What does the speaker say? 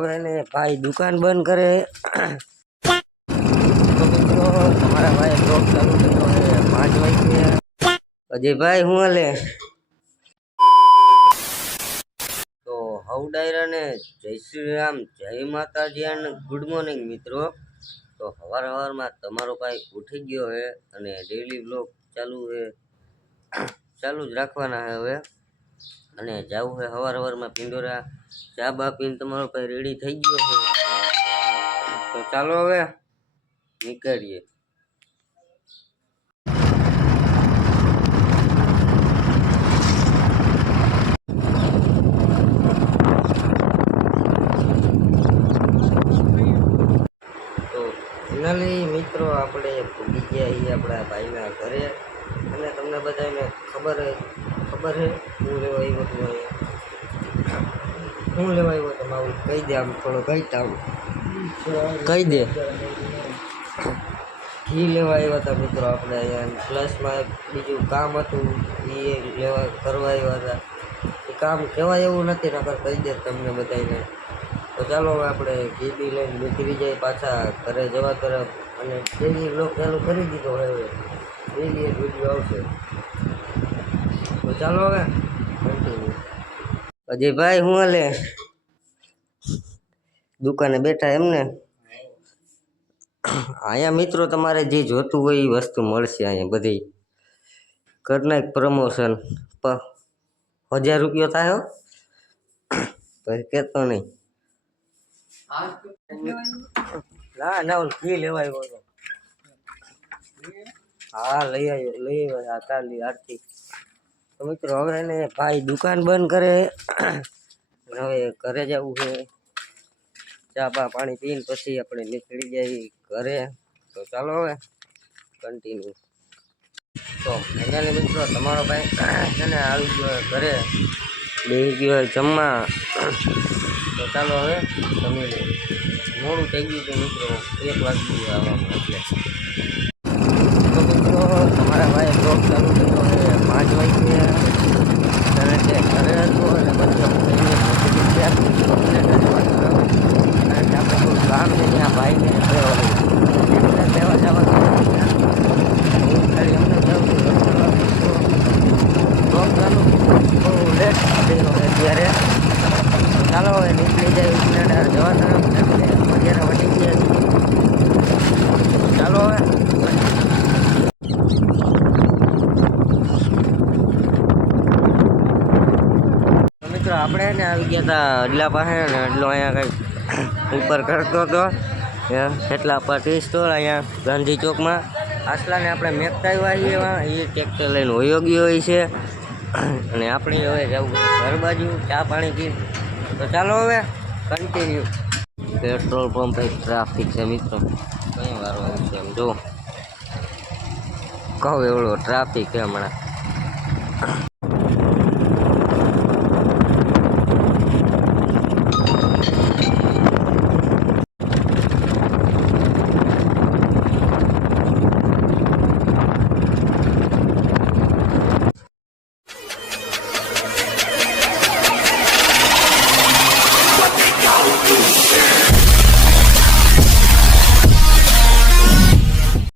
હવે ને ભાઈ દુકાન બંધ કરે તો મિત્રો તમારા ભાઈ બ્લોગ ચાલુ કર્યો છે 5 વાગે અજયભાઈ હું હાલે તો હવ ડાયરા ને જય શ્રી રામ જય માતાજી અને ગુડ મોર્નિંગ મિત્રો તો સવારમાં તમારો ભાઈ ઉઠી ગયો છે અને ડેઈલી બ્લોગ ચાલુ જ રાખવાના છે હવે અને જવું છે સવારમાં પિંડોરા ચા બા પીને તમારો ભાઈ રેડી થઈ ગયો છે તો ચાલો હવે નીકળીએ તો ફાઇનલી મિત્રો આપણે ભૂલી ગયા છીએ આપણા ભાઈના ઘરે અને તમને બધાને ખબર છે હું લેવા આવ્યો હતો હું લેવા આવ્યો તો મારું કહી દે આમ થોડો કહી દે ઘી લેવા આવ્યા હતા મિત્રો આપણે અહીંયા પ્લસમાં બીજું કામ હતું એ કરવા આવ્યા હતા એ કામ કહેવાય એવું નથી નકર કહી દે તમને બધાને તો ચાલો આપણે ઘી બી લઈને નીકળી જાય પાછા ઘરે જવા તરફ અને ડેલી બ્લોગ ચાલુ કરી દીધો હવે ડેલી એક વિડીયો આવશે તો ચાલો હવે કન્ટિન્યુ અજયભાઈ હું હાલે દુકાને બેઠા એમને અહીંયા મિત્રો તમારે જે જોતું હોય એ વસ્તુ મળશે અહીંયા બધી કરના પ્રમોશન 1000 રૂપિયા થાય પછી કેતો નહીં ના ઓલ ઘી લેવા આવ્યો હતો હા લઈ આવ્યો આ કાલી આરતી તો મિત્રો હવે એને ભાઈ દુકાન બંધ કરે હવે ઘરે જવું છે ચા બા પાણી પીને પછી આપણે નીકળી જઈએ ઘરે તો ચાલો હવે કન્ટિન્યુ તો ફાઇનલી મિત્રો તમારો ભાઈ છે ને આવી ગયો ઘરે બેસી ગયો જમવા તો ચાલો હવે જમી લઈએ મોડું થઈ ગયું છે મિત્રો 1 વાગી ગયું આવવામાં એટલે તો મિત્રો તમારા ભાઈ બ્લોગ ચાલુ કર્યો છે 5 વાગે અને તે ઘરે હતો અને પછી આપણે થોડું કામ છે ત્યાં ભાઈને લેવા જવાનું ખાલી અમને બ્લોગ ચાલુ બહુ લેટ થયેલો છે ત્યારે ચાલો હવે નીકળી જાય ઉજનાડા જવા તરફ એટલે વગેરે વટી ગયા ચાલો હવે મિત્રો આપણે ને આવી ગયા હતા અડલા પાસે ને અડલો અહીંયા કંઈક ઉપર કરતો હતો એટલા પર ટી સ્ટોર અહીંયા ગાંધી ચોકમાં આસલાને આપણે મેકતા આવ્યા એ ટ્રેક્ટર લઈને ઉપયોગી હોય છે અને આપણે હવે જવું ઘર બાજુ ચા પાણી પી તો ચાલો હવે કન્ટિન્યુ પેટ્રોલ પંપ ટ્રાફિક છે મિત્રો કઈ વારો આવશે એમ જો કહું એવડો ટ્રાફિક છે હમણાં